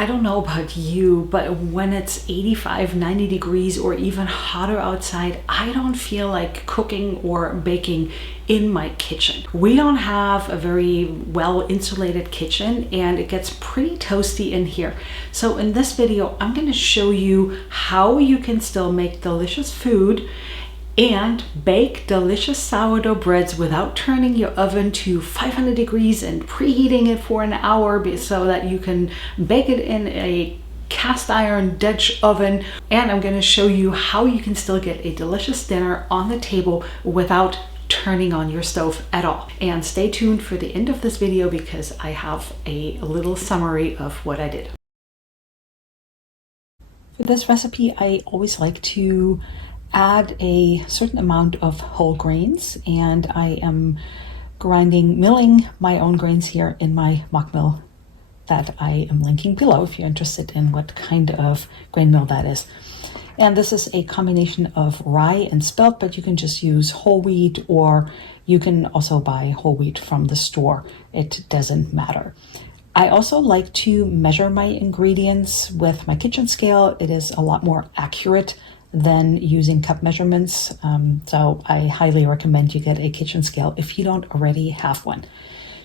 I don't know about you, but when it's 85, 90 degrees or even hotter outside, I don't feel like cooking or baking in my kitchen. We don't have a very well insulated kitchen and it gets pretty toasty in here. So in this video, I'm going to show you how you can still make delicious food and bake delicious sourdough breads without turning your oven to 500 degrees and preheating it for an hour so that you can bake it in a cast iron Dutch oven. And I'm going to show you how you can still get a delicious dinner on the table without turning on your stove at all. And stay tuned for the end of this video because I have a little summary of what I did. For this recipe, I always like to add a certain amount of whole grains, and I am milling my own grains here in my mock mill that I am linking below if you're interested in what kind of grain mill that is. And this is a combination of rye and spelt, but you can just use whole wheat, or you can also buy whole wheat from the store. It doesn't matter. I also like to measure my ingredients with my kitchen scale. It is a lot more accurate than using cup measurements. So I highly recommend you get a kitchen scale if you don't already have one.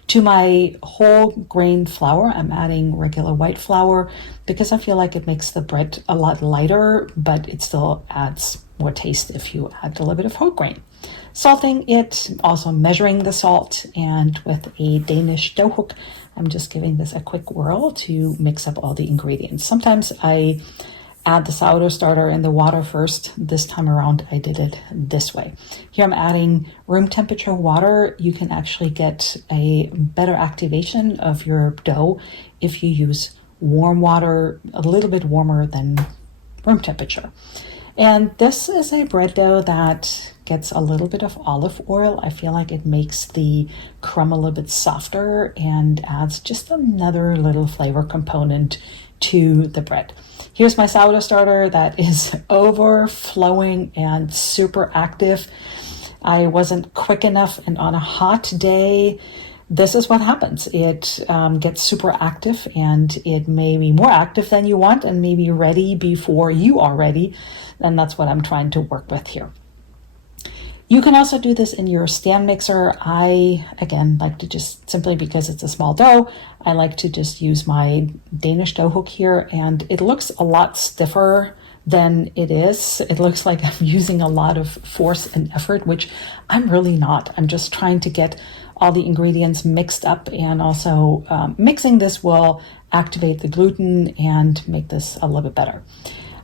To my whole grain flour, I'm adding regular white flour because I feel like it makes the bread a lot lighter, but it still adds more taste if you add a little bit of whole grain. Salting it, also measuring the salt, and with a Danish dough hook, I'm just giving this a quick whirl to mix up all the ingredients. Sometimes I add the sourdough starter in the water first. This time around, I did it this way. Here I'm adding room temperature water. You can actually get a better activation of your dough if you use warm water, a little bit warmer than room temperature. And this is a bread dough that gets a little bit of olive oil. I feel like it makes the crumb a little bit softer and adds just another little flavor component to the bread. Here's my sourdough starter that is overflowing and super active. I wasn't quick enough, and on a hot day, this is what happens. It gets super active, and it may be more active than you want and maybe ready before you are ready. And that's what I'm trying to work with here. You can also do this in your stand mixer. I, again, like to just, simply because it's a small dough, I like to just use my Danish dough hook here, and it looks a lot stiffer than it is. It looks like I'm using a lot of force and effort, which I'm really not. I'm just trying to get all the ingredients mixed up, and also mixing this will activate the gluten and make this a little bit better.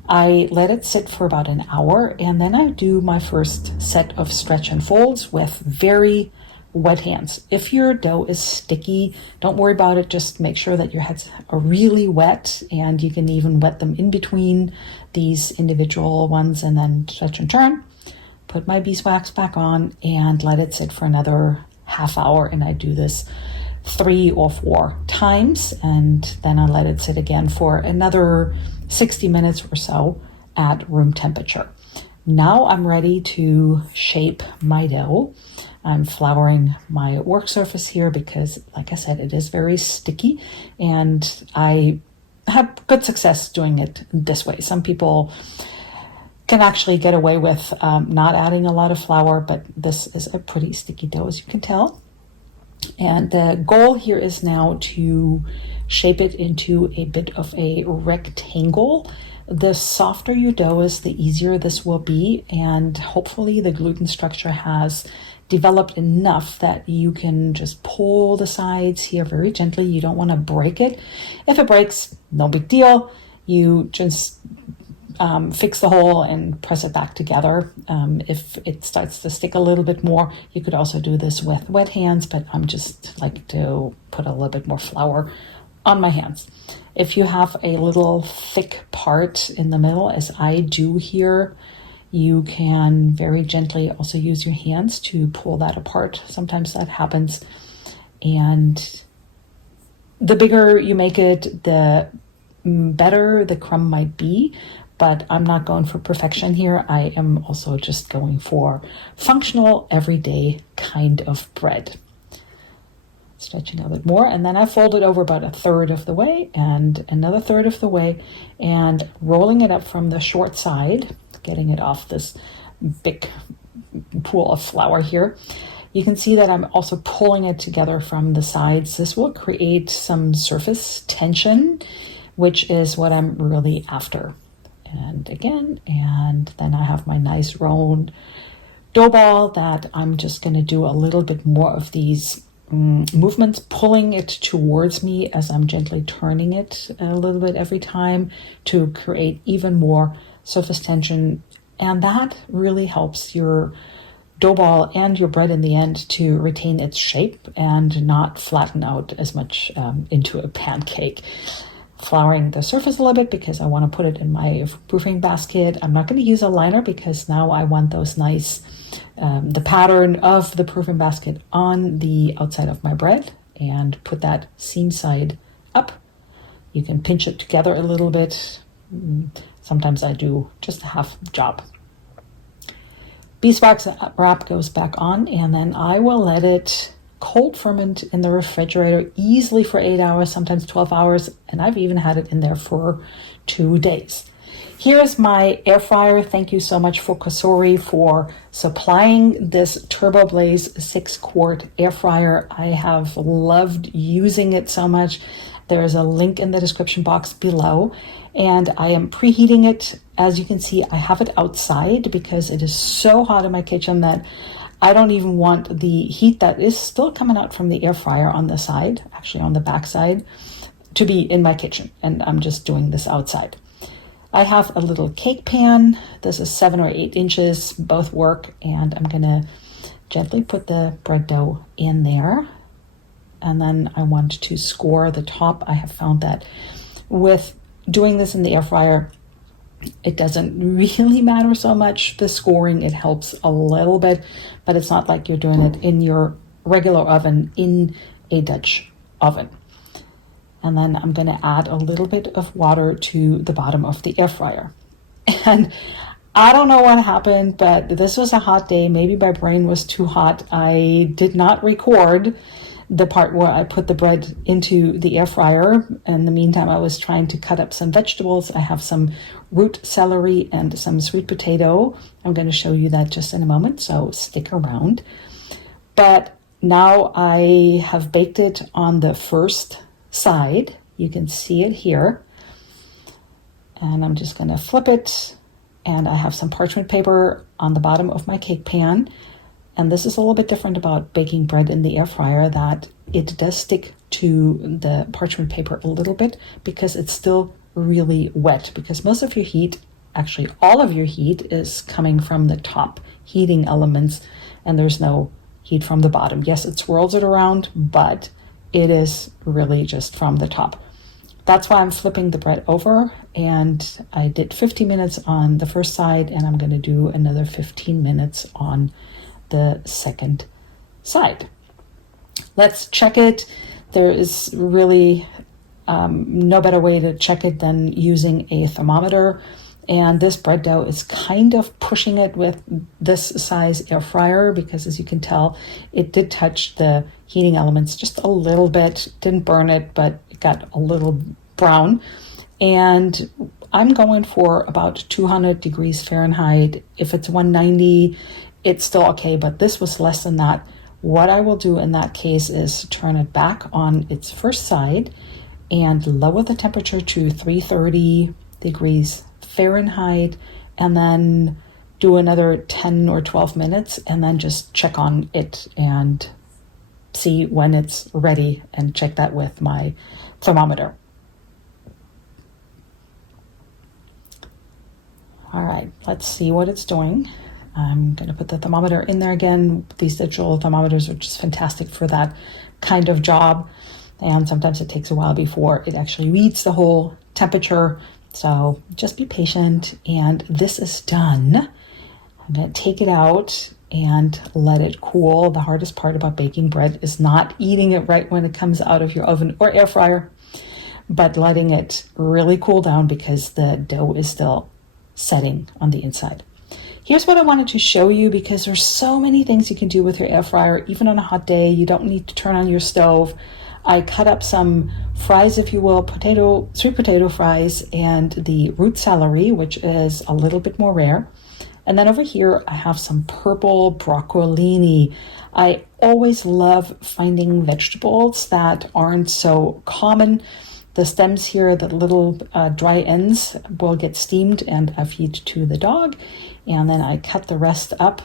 I let it sit for about an hour, and then I do my first set of stretch and folds with very wet hands. If your dough is sticky, don't worry about it. Just make sure that your heads are really wet, and you can even wet them in between these individual ones, and then stretch and turn. Put my beeswax back on and let it sit for another half hour, and I do this 3 or 4 times, and then I let it sit again for another 60 minutes or so at room temperature. Now I'm ready to shape my dough. I'm flouring my work surface here because, like I said, it is very sticky, and I have good success doing it this way. Some people can actually get away with not adding a lot of flour, but this is a pretty sticky dough, as you can tell. And the goal here is now to shape it into a bit of a rectangle. The softer your dough is, the easier this will be, and hopefully the gluten structure has developed enough that you can just pull the sides here very gently. You don't want to break it. If it breaks, no big deal. You just fix the hole and press it back together. If it starts to stick a little bit more, you could also do this with wet hands, but I'm just like to put a little bit more flour on my hands. If you have a little thick part in the middle, as I do here, you can very gently also use your hands to pull that apart. Sometimes that happens. And the bigger you make it, the better the crumb might be. But I'm not going for perfection here. I am also just going for functional, everyday kind of bread. stretching a bit more, and then I fold it over about a third of the way and another third of the way, and rolling it up from the short side, getting it off this big pool of flour here. You can see that I'm also pulling it together from the sides. This will create some surface tension, which is what I'm really after. And again, and then I have my nice round dough ball that I'm just going to do a little bit more of these movements, pulling it towards me as I'm gently turning it a little bit every time to create even more surface tension. And that really helps your dough ball and your bread in the end to retain its shape and not flatten out as much into a pancake. Flouring the surface a little bit because I want to put it in my proofing basket. I'm not going to use a liner because now I want those nice the pattern of the proofing basket on the outside of my bread, and put that seam side up. You can pinch it together a little bit. Sometimes I do just a half job. Beeswax wrap goes back on, and then I will let it cold ferment in the refrigerator easily for 8 hours, sometimes 12 hours, and I've even had it in there for 2 days. Here's my air fryer. Thank you so much for Cosori for supplying this Turbo Blaze 6-quart air fryer. I have loved using it so much. There's a link in the description box below, and I am preheating it. As you can see, I have it outside because it is so hot in my kitchen that I don't even want the heat that is still coming out from the air fryer on the side, actually on the back side, to be in my kitchen, and I'm just doing this outside. I have a little cake pan. This is 7 or 8 inches, both work, and I'm gonna gently put the bread dough in there. And then I want to score the top. I have found that with doing this in the air fryer, it doesn't really matter so much. The scoring, it helps a little bit, but it's not like you're doing it in your regular oven in a Dutch oven. And then I'm going to add a little bit of water to the bottom of the air fryer. And I don't know what happened, but this was a hot day. Maybe my brain was too hot. I did not record the part where I put the bread into the air fryer. In the meantime, I was trying to cut up some vegetables. I have some root celery and some sweet potato. I'm going to show you that just in a moment, so stick around. But now I have baked it on the first side. You can see it here. And I'm just going to flip it. And I have some parchment paper on the bottom of my cake pan. And this is a little bit different about baking bread in the air fryer, that it does stick to the parchment paper a little bit because it's still really wet, because most of your heat, actually all of your heat, is coming from the top heating elements, and there's no heat from the bottom. Yes, it swirls it around, but it is really just from the top. That's why I'm flipping the bread over, and I did 15 minutes on the first side, and I'm going to do another 15 minutes on the second side. Let's check it. There is really no better way to check it than using a thermometer. And this bread dough is kind of pushing it with this size air fryer because, as you can tell, it did touch the heating elements just a little bit. Didn't burn it, but it got a little brown. And I'm going for about 200 degrees Fahrenheit. If it's 190, it's still okay, but this was less than that. What I will do in that case is turn it back on its first side and lower the temperature to 330 degrees Fahrenheit, and then do another 10 or 12 minutes, and then just check on it and see when it's ready, and check that with my thermometer. All right, let's see what it's doing. I'm going to put the thermometer in there again. These digital thermometers are just fantastic for that kind of job. And sometimes it takes a while before it actually reads the whole temperature. So just be patient. And this is done. I'm going to take it out and let it cool. The hardest part about baking bread is not eating it right when it comes out of your oven or air fryer, but letting it really cool down because the dough is still setting on the inside. Here's what I wanted to show you, because there's so many things you can do with your air fryer, even on a hot day. You don't need to turn on your stove. I cut up some fries, if you will, sweet potato fries, and the root celery, which is a little bit more rare. And then over here, I have some purple broccolini. I always love finding vegetables that aren't so common. The stems here, the little dry ends, will get steamed and I feed to the dog. And then I cut the rest up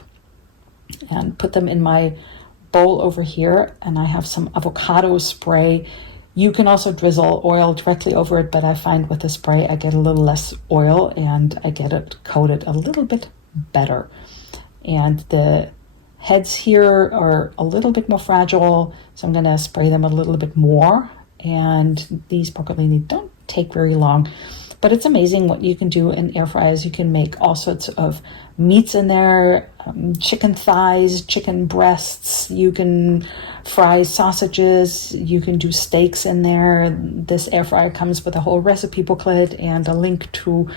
and put them in my bowl over here. And I have some avocado spray. You can also drizzle oil directly over it, but I find with the spray I get a little less oil and I get it coated a little bit better. And the heads here are a little bit more fragile, so I'm going to spray them a little bit more. And these broccolini don't take very long, but it's amazing what you can do in air fryers. You can make all sorts of meats in there, chicken thighs, chicken breasts. You can fry sausages. You can do steaks in there. This air fryer comes with a whole recipe booklet and a link to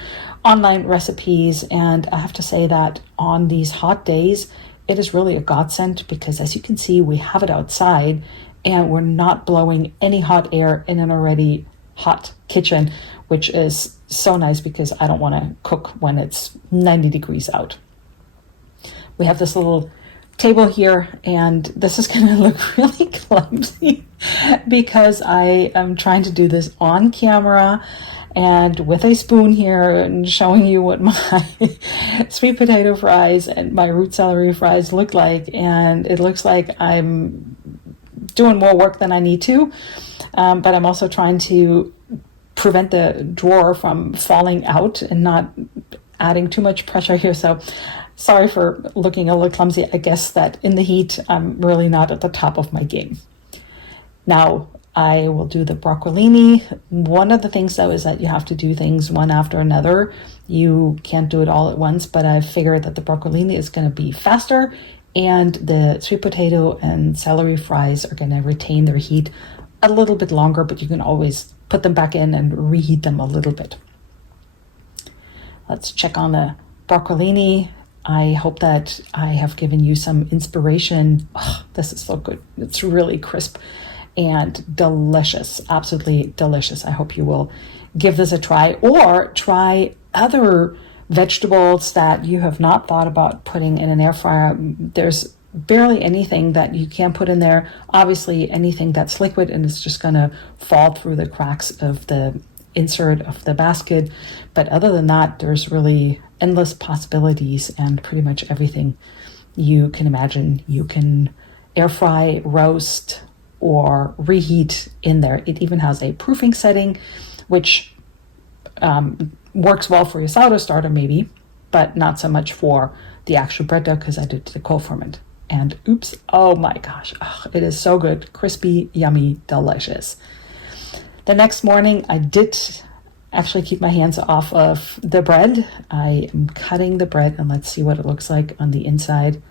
online recipes. And I have to say that on these hot days, it is really a godsend, because as you can see, we have it outside and we're not blowing any hot air in an already hot kitchen, which is so nice because I don't want to cook when it's 90 degrees out. We have this little table here, and this is going to look really clumsy because I am trying to do this on camera and with a spoon here and showing you what my sweet potato fries and my root celery fries look like. And it looks like I'm doing more work than I need to, but I'm also trying to prevent the drawer from falling out and not adding too much pressure here. So sorry for looking a little clumsy. I guess that in the heat, I'm really not at the top of my game. Now I will do the broccolini. One of the things though is that you have to do things one after another. You can't do it all at once, but I figured that the broccolini is going to be faster and the sweet potato and celery fries are going to retain their heat a little bit longer, but you can always put them back in and reheat them a little bit. Let's check on the broccolini. I hope that I have given you some inspiration. Oh, this is so good. It's really crisp and delicious, absolutely delicious. I hope you will give this a try, or try other vegetables that you have not thought about putting in an air fryer. There's barely anything that you can put in there. Obviously anything that's liquid and it's just going to fall through the cracks of the insert of the basket. But other than that, there's really endless possibilities, and pretty much everything you can imagine you can air fry, roast, or reheat in there. It even has a proofing setting, which works well for your sourdough starter maybe, but not so much for the actual bread dough, because I did the cold ferment. And oops, oh my gosh, it is so good, crispy, yummy, delicious. The next morning, I did actually keep my hands off of the bread. I am cutting the bread, and let's see what it looks like on the inside.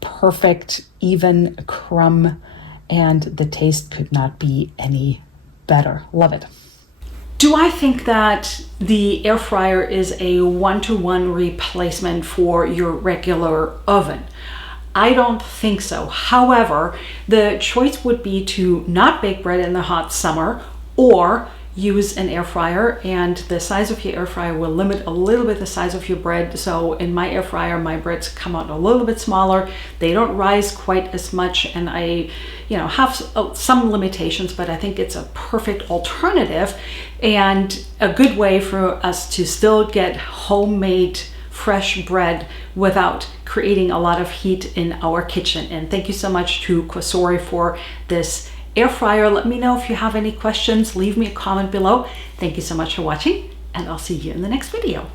Perfect, even crumb, and the taste could not be any better. Love it. Do I think that the air fryer is a one-to-one replacement for your regular oven? I don't think so. However, the choice would be to not bake bread in the hot summer or use an air fryer, and the size of your air fryer will limit a little bit the size of your bread. So in my air fryer, my breads come out a little bit smaller. They don't rise quite as much, and I, have some limitations, but I think it's a perfect alternative and a good way for us to still get homemade fresh bread without creating a lot of heat in our kitchen. And thank you so much to Quasori for this air fryer. Let me know if you have any questions. Leave me a comment below. Thank you so much for watching, and I'll see you in the next video.